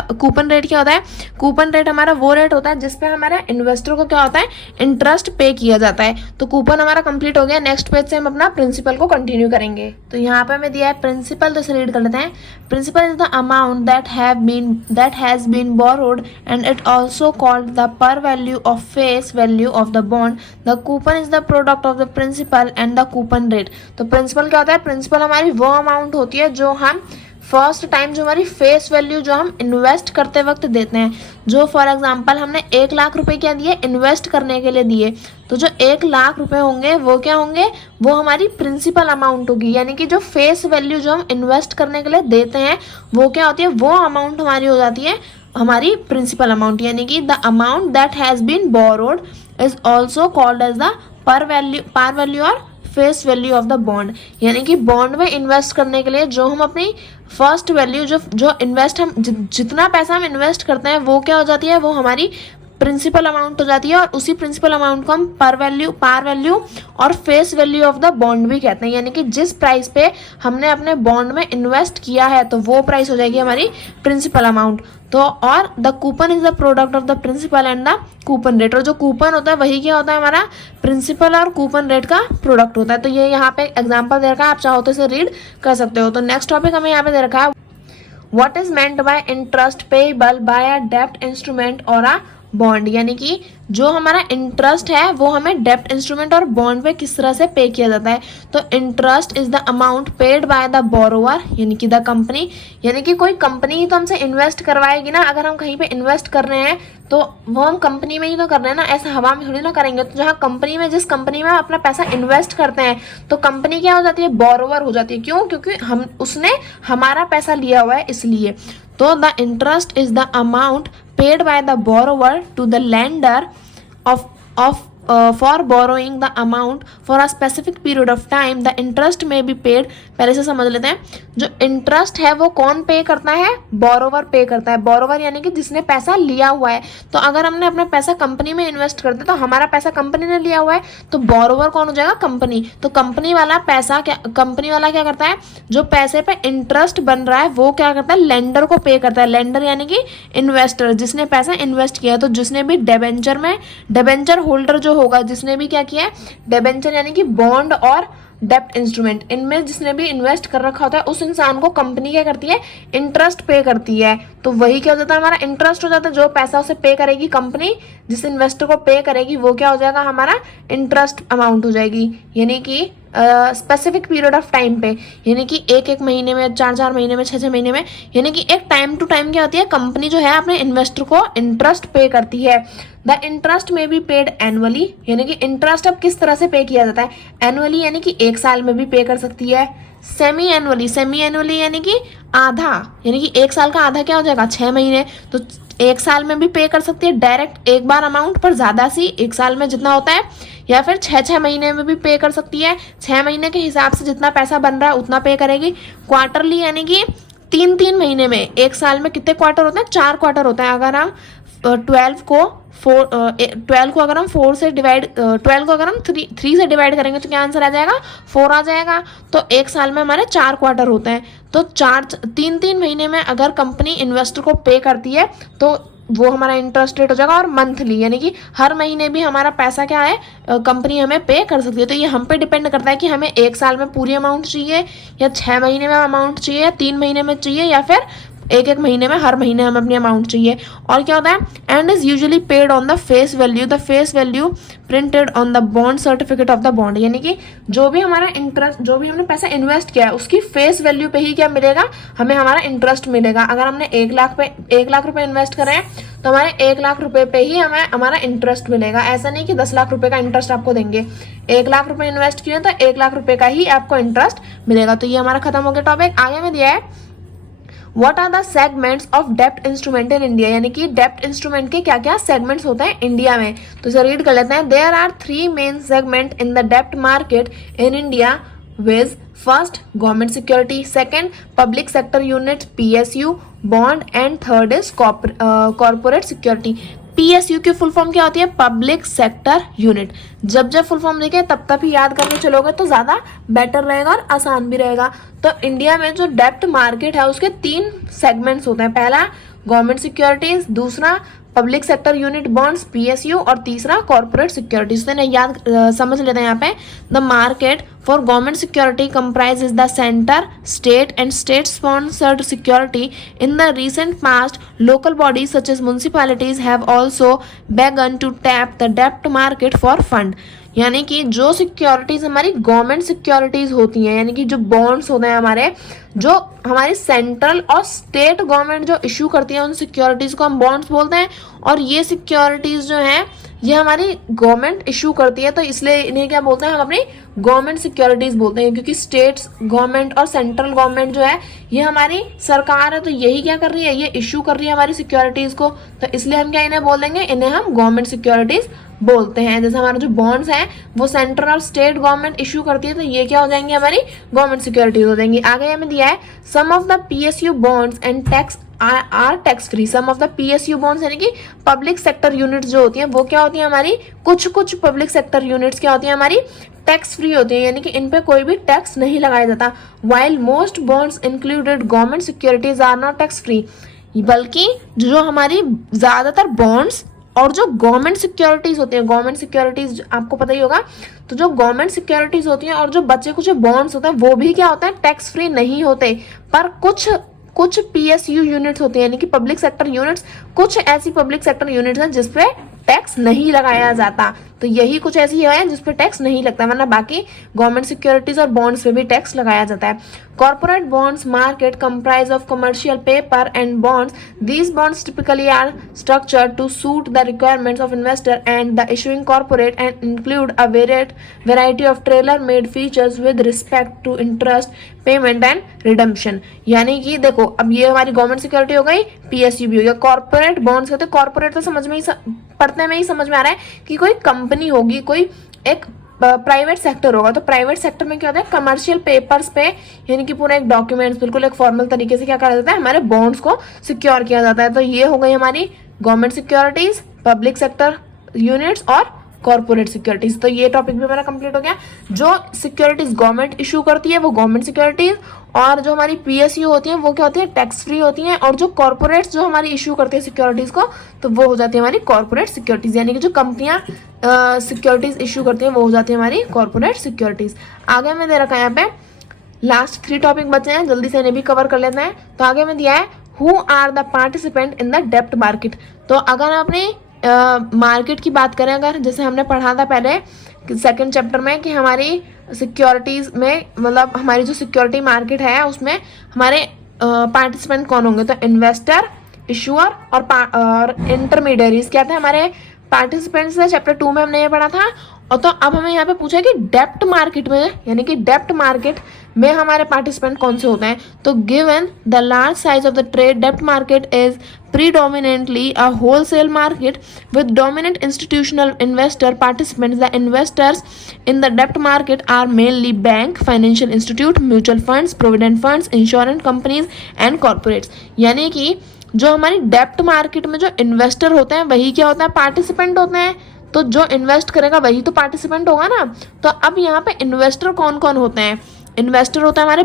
होता है, कूपन रेट हमारा वो रेट होता है जिसपे हमारा इन्वेस्टर को क्या होता है, इंटरेस्ट पे किया जाता है। तो कूपन हमारा कंप्लीट हो गया। नेक्स्ट पेज से हम अपना प्रिंसिपल को कंटिन्यू करेंगे। तो यहाँ पे हमें दिया है प्रिंसिपल, तो रीड कर लेते हैं। Principal is the amount that has been borrowed and it also called the par value of face value of the bond. The coupon is the product of the principal and the coupon rate. तो principal क्या होता है, principal हमारी वो amount होती है जो हम फर्स्ट टाइम, जो हमारी फेस वैल्यू जो हम इन्वेस्ट करते वक्त देते हैं। जो फॉर एग्जांपल हमने 1 लाख रुपए क्या दिए, इन्वेस्ट करने के लिए दिए, तो जो 1 लाख रुपए होंगे वो क्या होंगे, वो हमारी प्रिंसिपल अमाउंट होगी। यानी कि जो फेस वैल्यू जो हम इन्वेस्ट करने के लिए देते हैं वो क्या होती है, वो अमाउंट हमारी हो जाती है हमारी प्रिंसिपल अमाउंट। यानी कि the amount that has been borrowed is also called as the par value और face value of the bond. यानी कि बॉन्ड में इन्वेस्ट करने के लिए जो हम अपनी फर्स्ट वैल्यू जो इन्वेस्ट हम जितना पैसा हम इन्वेस्ट करते हैं वो क्या हो जाती है, वो हमारी प्रिंसिपल अमाउंट हो जाती है। और उसी प्रिंसिपल अमाउंट को हम पार वैल्यू और face value of the bond भी कहते हैं। यानी कि जिस प्राइस पे हमने अपने बॉन्ड में इन्वेस्ट किया है तो वो प्राइस हो जाएगी हमारी प्रिंसिपल अमाउंट। तो और the coupon is the product of the principal and the coupon rate. और जो कूपन होता है वही क्या होता है, हमारा प्रिंसिपल और कूपन रेट का प्रोडक्ट होता है। तो ये यहाँ पे एग्जाम्पल दे रखा है, आप चाहो तो इसे रीड कर सकते हो। तो नेक्स्ट टॉपिक हमें यहाँ पे दे रखा है, what is meant by interest payable by a डेब्ट इंस्ट्रूमेंट और अ बॉन्ड। यानी कि जो हमारा इंटरेस्ट है वो हमें डेब्ट इंस्ट्रूमेंट और बॉन्ड पे किस तरह से पे किया जाता है। तो interest is the amount paid by the borrower, यानी कि द कंपनी। यानी कि कोई कंपनी ही तो हमसे इन्वेस्ट करवाएगी ना। अगर हम कहीं पे इन्वेस्ट कर रहे हैं तो वो हम कंपनी में ही तो कर रहे हैं ना, ऐसा हवा में थोड़ी ना करेंगे। तो जहाँ कंपनी में, जिस कंपनी में हम अपना पैसा इन्वेस्ट करते हैं तो कंपनी क्या हो जाती है, बोरोवर हो जाती है। क्यों? क्योंकि उसने हमारा पैसा लिया हुआ है इसलिए। तो the interest is the amount paid by the borrower to the lender for borrowing the amount for a specific period of time. The interest may be paid, पहले से समझ लेते हैं। जो इंटरेस्ट है वो कौन पे करता है, बोरोवर पे करता है। बोरोवर यानी कि जिसने पैसा लिया हुआ है। तो अगर हमने अपना पैसा कंपनी में इन्वेस्ट कर दिया तो हमारा पैसा कंपनी ने लिया हुआ है, तो बोरोवर कौन हो जाएगा, कंपनी। तो कंपनी वाला क्या करता है, जो पैसे पे इंटरेस्ट बन रहा है वो क्या करता है, लेंडर को पे करता है। लेंडर यानी कि इन्वेस्टर, जिसने पैसा इन्वेस्ट किया है। तो जिसने भी डिबेंचर होल्डर जो होगा, जिसने भी क्या किया है, डिबेंचर यानी कि बॉन्ड और डेप्ट इंस्ट्रूमेंट, इनमें जिसने भी इन्वेस्ट कर रखा होता है उस इंसान को कंपनी क्या करती है, इंटरेस्ट पे करती है। तो वही क्या हो जाता है, हमारा इंटरेस्ट हो जाता है। जो पैसा उसे पे करेगी कंपनी, जिस इन्वेस्टर को पे करेगी, वो क्या हो जाएगा, हमारा इंटरेस्ट अमाउंट हो जाएगी। यानी कि स्पेसिफिक पीरियड ऑफ टाइम पे, यानी कि एक एक महीने में, चार चार महीने में, छः छः महीने में, यानी कि एक टाइम टू टाइम क्या होती है, कंपनी जो है अपने इन्वेस्टर को इंटरेस्ट पे करती है। द इंटरेस्ट में बी पेड एनुअली, यानी कि इंटरेस्ट अब किस तरह से पे किया जाता है, एनुअली यानी कि एक साल में भी पे कर सकती है, सेमी एनुअली, सेमी एनुअली यानी कि आधा, यानी कि एक साल का आधा क्या हो जाएगा, 6 महीने, तो एक साल में भी पे कर सकती है डायरेक्ट एक बार अमाउंट पर, ज्यादा सी एक साल में जितना होता है, या फिर 6 महीने में भी पे कर सकती है। 6 महीने के हिसाब से जितना पैसा बन रहा है उतना पे करेगी। क्वार्टरली यानी कि 3 महीने में, एक साल में कितने क्वार्टर होते हैं, 4 क्वार्टर होते हैं। अगर हम 12 को अगर हम 4 से डिवाइड 12 को अगर हम 3 से डिवाइड करेंगे तो क्या आंसर आ जाएगा, 4 आ जाएगा। तो एक साल में हमारे 4 क्वार्टर होते हैं। तो 3 महीने में अगर कंपनी इन्वेस्टर को पे करती है तो वो हमारा इंटरेस्ट रेट हो जाएगा। और मंथली यानी कि हर महीने भी हमारा पैसा क्या है, कंपनी हमें पे कर सकती है। तो ये हम पे डिपेंड करता है कि हमें एक साल में पूरी अमाउंट चाहिए, या 6 महीने में अमाउंट चाहिए, या 3 महीने में चाहिए, या फिर एक एक महीने में, हर महीने हमें अपनी अमाउंट चाहिए। और क्या होता है, and is usually paid on the face value printed on the bond certificate of the bond, यानी कि जो भी हमारा इंटरेस्ट, जो भी हमने पैसा इन्वेस्ट किया है उसकी फेस वैल्यू पे ही क्या मिलेगा, हमें हमारा इंटरेस्ट मिलेगा। अगर हमने 1 लाख रुपए इन्वेस्ट करे हैं तो हमारे 1 लाख रुपए पे ही हमें हमारा इंटरेस्ट मिलेगा। ऐसा नहीं कि 10 लाख रुपए का इंटरेस्ट आपको देंगे। 1 लाख रुपए इन्वेस्ट किए तो 1 लाख रुपए का ही आपको इंटरेस्ट मिलेगा। तो ये हमारा खत्म हो गया टॉपिक। आगे में दिया है What are the segments of debt instrument in India, यानी कि डेप्ट इंस्ट्रूमेंट के क्या क्या सेगमेंट्स होते हैं इंडिया में। तो इसे रीड कर लेते हैं। There are 3 main segment in the debt market in India with first government security, second public sector units PSU bond, and third is corporate security। PSU की फुल फॉर्म क्या होती है, पब्लिक सेक्टर यूनिट। जब full form देखें तब ही याद करके चलोगे तो ज्यादा बेटर रहेगा और आसान भी रहेगा। तो इंडिया में जो डेप्ट मार्केट है उसके 3 सेगमेंट्स होते हैं। पहला गवर्नमेंट सिक्योरिटीज, दूसरा public sector unit bonds PSU, और तीसरा कॉर्पोरेट सिक्योरिटीज। तो याद समझ लेते हैं यहाँ पे। The market for government security comprise is the centre, state and state sponsored security. In the recent past local bodies such as municipalities have also begun to tap the डेप्ट market for fund, यानी कि जो securities हमारी government securities होती हैं, यानी कि जो बॉन्ड्स होते हैं हमारे, जो हमारी सेंट्रल और स्टेट गवर्नमेंट जो इशू करती है उन सिक्योरिटीज को हम बॉन्ड्स बोलते हैं। और ये सिक्योरिटीज जो हैं ये हमारी गवर्नमेंट इशू करती है, तो इसलिए इन्हें क्या बोलते हैं, हम अपनी गवर्नमेंट सिक्योरिटीज बोलते हैं। क्योंकि स्टेट्स गवर्नमेंट और सेंट्रल गवर्नमेंट जो है ये हमारी सरकार है, तो यही क्या कर रही है, ये इशू कर रही है हमारी सिक्योरिटीज को। तो इसलिए हम क्या इन्हें बोल देंगे, इन्हें हम गवर्नमेंट सिक्योरिटीज बोलते हैं। जैसे हमारे जो बॉन्ड्स हैं वो सेंट्रल और स्टेट गवर्नमेंट इशू करती है, तो ये क्या हो जाएंगी, हमारी गवर्नमेंट सिक्योरिटीज हो जाएंगी। आगे हमें दिया है some of the PSU bonds and tax are tax free. Some of the PSU bonds यानी कि पब्लिक सेक्टर यूनिट्स जो होती हैं वो क्या होती है हमारी, कुछ पब्लिक सेक्टर यूनिट्स क्या होती है हमारी, टैक्स फ्री होती है, यानी कि इन पे कोई भी टैक्स नहीं लगाया जाता। While most bonds included government securities are not tax free, बल्कि जो हमारी ज्यादातर बॉन्ड्स और जो गवर्नमेंट सिक्योरिटीज होती है, गवर्नमेंट सिक्योरिटीज आपको पता ही होगा, तो जो गवर्नमेंट सिक्योरिटीज होती हैं और जो बचे कुछ बॉन्ड्स होते हैं वो भी क्या होते हैं, टैक्स फ्री नहीं होते। पर कुछ PSU यूनिट्स होती हैं, यानी कि पब्लिक सेक्टर यूनिट्स, कुछ ऐसी पब्लिक सेक्टर यूनिट्स हैं जिसपे टैक्स नहीं लगाया जाता। तो यही कुछ ऐसी है जिसपे टैक्स नहीं लगता, वरना बाकी गवर्नमेंट सिक्योरिटीज और बॉन्ड्स पे भी टैक्स लगाया जाता है। Corporate bonds market comprise of commercial paper and bonds. These bonds typically are structured to suit the requirements of investor and the issuing corporate and include a variety of trailer made features with respect to interest payment and redemption. यानी कि देखो, अब ये हमारी government security हो गई, PSU भी हो गया। कॉर्पोरेट बॉन्ड्स कहते हैं, कॉर्पोरेट तो समझ में ही पढ़ने में ही समझ में आ रहा है कि कोई कंपनी होगी, कोई एक प्राइवेट सेक्टर होगा। तो प्राइवेट सेक्टर में क्या होता है, कमर्शियल पेपर्स पे, यानी कि पूरा एक डॉक्यूमेंट्स बिल्कुल एक फॉर्मल तरीके से क्या करा जाता है, हमारे बॉन्ड्स को सिक्योर किया जाता है। तो ये हो गई हमारी government securities, public sector units और कॉर्पोरेट सिक्योरिटीज। तो ये टॉपिक भी हमारा कंप्लीट हो गया। जो सिक्योरिटीज गवर्नमेंट इशू करती है वो गवर्नमेंट सिक्योरिटीज, और जो हमारी पीएसयू होती है वो क्या होती है, टैक्स फ्री होती हैं, और जो कॉर्पोरेट्स जो हमारी इशू करती है सिक्योरिटीज को तो वो हो जाती है हमारी कॉर्पोरेट सिक्योरिटीज, यानी कि जो कंपनियां सिक्योरिटीज इशू करती हैं वो हो जाती है हमारी कॉर्पोरेट सिक्योरिटीज। आगे में दे रखा है यहाँ पे लास्ट 3 टॉपिक बचे हैं, जल्दी से इन्हें भी कवर कर लेते हैं। तो आगे में दिया है who are the participant in the डेप्ट मार्केट। तो अगर हम अपने मार्केट की बात करें, अगर जैसे हमने पढ़ा था पहले 2nd चैप्टर में कि हमारी सिक्योरिटीज में मतलब हमारी जो सिक्योरिटी मार्केट है उसमें हमारे पार्टिसिपेंट कौन होंगे, तो इन्वेस्टर, इशूअर और इंटरमीडियरीज क्या थे हमारे पार्टिसिपेंट्स है। चैप्टर 2 में हमने ये पढ़ा था। और तो अब हमें यहाँ पे पूछा है कि डेप्ट मार्केट में, यानी कि डेप्ट मार्केट में हमारे पार्टिसिपेंट कौन से होते हैं। तो given the large size of the trade डेप्ट market is predominantly a wholesale market with dominant institutional investor participants. The investors in the debt market are mainly bank, financial institute, mutual funds, provident funds, insurance companies and corporates. यानी कि जो हमारी डेप्ट market में जो investor होते हैं वही क्या होता है, पार्टिसिपेंट होते हैं। तो जो इन्वेस्ट करेगा वही तो पार्टिसिपेंट होगा ना। तो अब यहाँ पे इन्वेस्टर कौन कौन होते हैं, इन्वेस्टर होता है हमारे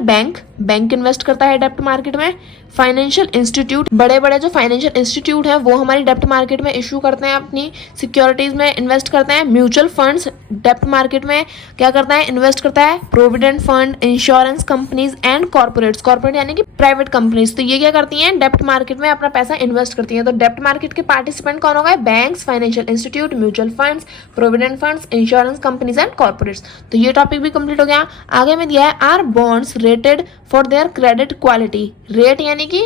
बैंक इन्वेस्ट करता है डेप्ट मार्केट में। फाइनेंशियल इंस्टीट्यूट, बड़े बड़े जो फाइनेंशियल इंस्टीट्यूट हैं वो हमारी डेप्ट मार्केट में इशू करते हैं, अपनी सिक्योरिटीज में इन्वेस्ट करते हैं। म्यूचुअल फंड्स डेप्ट मार्केट में क्या करता है, इन्वेस्ट करता है। Provident fund, insurance companies and corporates, corporate यानी कि प्राइवेट कंपनीज, तो ये क्या करती हैं, डेप्ट मार्केट में अपना पैसा इन्वेस्ट करती हैं। तो डेप्ट मार्केट के पार्टिसिपेंट कौन होगा, banks, financial institute, mutual funds, provident funds, insurance companies and corporates. तो ये टॉपिक भी कंप्लीट हो गया। आगे में दिया है are bonds rated for their credit quality. Rate यानी कि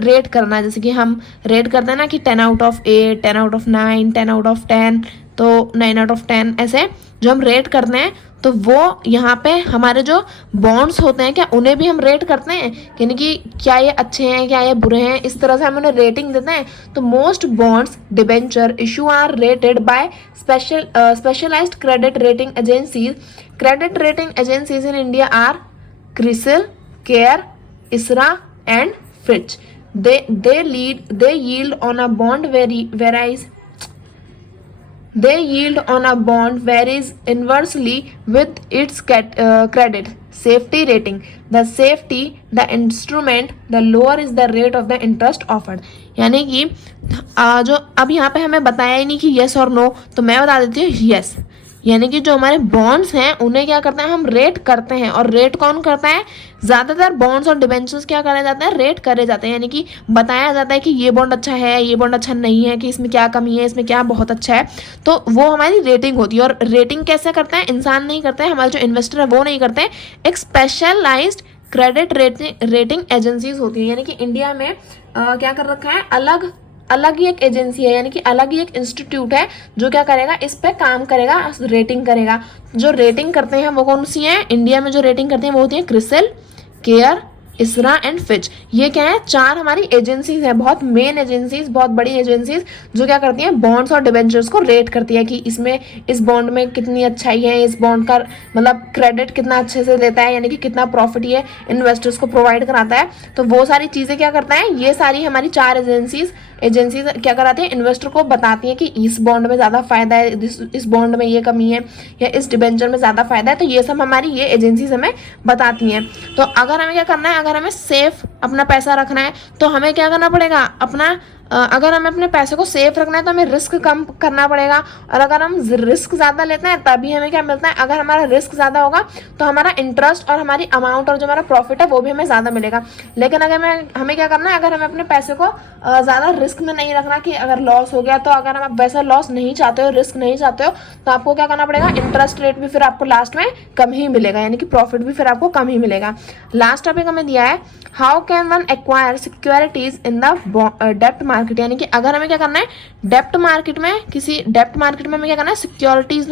रेट करना, जैसे कि हम रेट करते हैं ना कि 10 out of 8, 10 out of 9, 10 out of 10, तो 9 आउट ऑफ 10, ऐसे जो हम रेट करते हैं तो वो यहाँ पे हमारे जो बॉन्ड्स होते हैं क्या उन्हें भी हम रेट करते हैं, यानी कि क्या ये अच्छे हैं, क्या ये बुरे हैं, इस तरह से हम उन्हें रेटिंग देते हैं। तो most bonds debenture issue are rated by specialised credit rating agencies. Credit rating agencies in India are CRISIL, CARE, ICRA and Fitch. They yield on a bond varies inversely with its credit safety rating. The safety the instrument, the lower is the rate of the interest offered. यानी कि जो अब यहाँ पे हमें बताया ही नहीं कि yes और no, तो मैं बता देती हूँ yes। यानी कि जो हमारे बॉन्ड्स हैं उन्हें क्या करते हैं, हम रेट करते हैं। और रेट कौन करता है, ज़्यादातर बॉन्ड्स और डिबेंचर्स क्या करे जाते हैं, रेट करे जाते हैं। यानी कि बताया जाता है कि ये बॉन्ड अच्छा है, ये बॉन्ड अच्छा नहीं है, कि इसमें क्या कमी है, इसमें क्या बहुत अच्छा है। तो वो हमारी रेटिंग होती है। और रेटिंग कैसे करता है, इंसान नहीं करते हैं, हमारे जो इन्वेस्टर है वो नहीं करते हैं, एक स्पेशलाइज्ड क्रेडिट रेटिंग एजेंसीज होती है। यानी कि इंडिया में क्या कर रखा है, अलग ही एक एजेंसी है, यानी कि अलग ही एक इंस्टीट्यूट है जो क्या करेगा, इस पे काम करेगा, रेटिंग करेगा। जो रेटिंग करते हैं वो कौन सी है, इंडिया में जो रेटिंग करते हैं वो होती है क्रिसिल, केयर, इसरा एंड फिच। ये क्या है, 4 हमारी एजेंसीज हैं, बहुत मेन एजेंसीज, बहुत बड़ी एजेंसीज जो क्या करती हैं, बॉन्ड्स और डिबेंचर्स को रेट करती है कि इसमें इस बॉन्ड में कितनी अच्छाई है, इस बॉन्ड का मतलब क्रेडिट कितना अच्छे से देता है, यानी कि कितना प्रॉफिट ये इन्वेस्टर्स को प्रोवाइड कराता है। तो वो सारी चीज़ें क्या करता है, ये सारी हमारी 4 एजेंसीज क्या कराती है, इन्वेस्टर को बताती है कि इस बॉन्ड में ज़्यादा फायदा है, इस बॉन्ड में ये कमी है, या इस डिबेंचर में ज़्यादा फायदा है। तो ये सब हमारी ये एजेंसीज हमें बताती हैं। तो अगर हमें क्या करना है, अगर हमें सेफ अपना पैसा रखना है तो हमें क्या करना पड़ेगा, अगर हमें अपने पैसे को सेफ रखना है तो हमें रिस्क कम करना पड़ेगा। और अगर हम रिस्क ज़्यादा लेते हैं तभी हमें क्या मिलता है, अगर हमारा रिस्क ज़्यादा होगा तो हमारा इंटरेस्ट और हमारी अमाउंट और जो हमारा प्रॉफिट है वो भी हमें ज़्यादा मिलेगा। लेकिन अगर हमें क्या करना है, अगर हमें अपने पैसे को ज़्यादा रिस्क में नहीं रखना कि अगर लॉस हो गया, तो अगर आप वैसा लॉस नहीं चाहते हो, रिस्क नहीं चाहते हो, तो आपको क्या करना पड़ेगा, इंटरेस्ट रेट भी फिर आपको लास्ट में कम ही मिलेगा, यानी कि प्रॉफिट भी फिर आपको कम ही मिलेगा। लास्ट टॉपिक हमें दिया है how can one acquire securities in the डेप्ट मार्केट। यानी कि अगर हमें क्या करना है, डेप्ट मार्केट में हमें क्या करना है, सिक्योरिटीज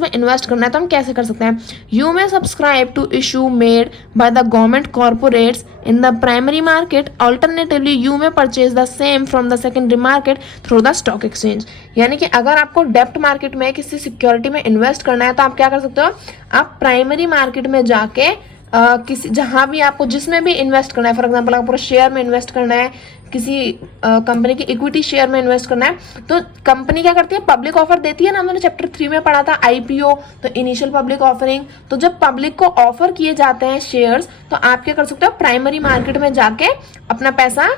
में इन्वेस्ट करना है, तो हम कैसे कर सकते हैं। You may subscribe to issue made by the government corporates in the primary market, alternatively you may purchase the same from the secondary market through the stock exchange. यानी कि अगर आपको डेप्ट मार्केट में किसी सिक्योरिटी में इन्वेस्ट करना है तो आप क्या कर सकते हो, आप प्राइमरी मार्केट में जाके किसी जहां भी आपको जिसमें भी इन्वेस्ट करना है, फॉर एग्जांपल आपको पूरा शेयर में इन्वेस्ट करना है, किसी कंपनी की इक्विटी शेयर में इन्वेस्ट करना है, तो कंपनी क्या करती है, पब्लिक ऑफर देती है ना। हमने चैप्टर 3 में पढ़ा था आईपीओ, तो इनिशियल पब्लिक ऑफरिंग। तो जब पब्लिक को ऑफर किए जाते हैं शेयर्स, तो आप क्या कर सकते हो, प्राइमरी मार्केट में जाके अपना पैसा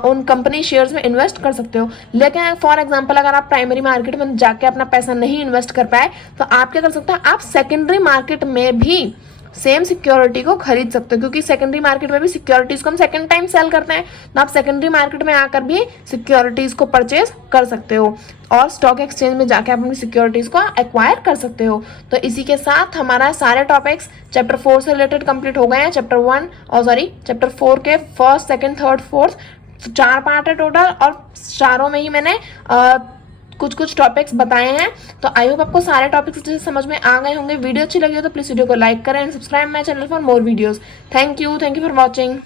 उन कंपनी शेयर्स में इन्वेस्ट कर सकते हो। लेकिन फॉर एग्जाम्पल अगर आप प्राइमरी मार्केट में जाके अपना पैसा नहीं इन्वेस्ट कर पाए, तो आप क्या कर सकते हो, आप सेकेंडरी मार्केट में भी सेम सिक्योरिटी को खरीद सकते हो, क्योंकि सेकेंडरी मार्केट में भी सिक्योरिटीज को हम सेकेंड टाइम सेल करते हैं। तो आप सेकेंडरी मार्केट में आकर भी सिक्योरिटीज को परचेज कर सकते हो और स्टॉक एक्सचेंज में जाके आप अपनी सिक्योरिटीज को एक्वायर कर सकते हो। तो इसी के साथ हमारा सारे टॉपिक्स चैप्टर 4 से रिलेटेड कंप्लीट हो गए हैं। चैप्टर 4 के first, second, third, fourth 4 part है टोटल, और चारों में ही मैंने कुछ टॉपिक्स बताए हैं। तो आई होप आपको सारे टॉपिक्स अच्छे से समझ में आ गए होंगे। वीडियो अच्छी लगी हो तो प्लीज वीडियो को लाइक करें and subscribe my channel for more videos. Thank you for watching.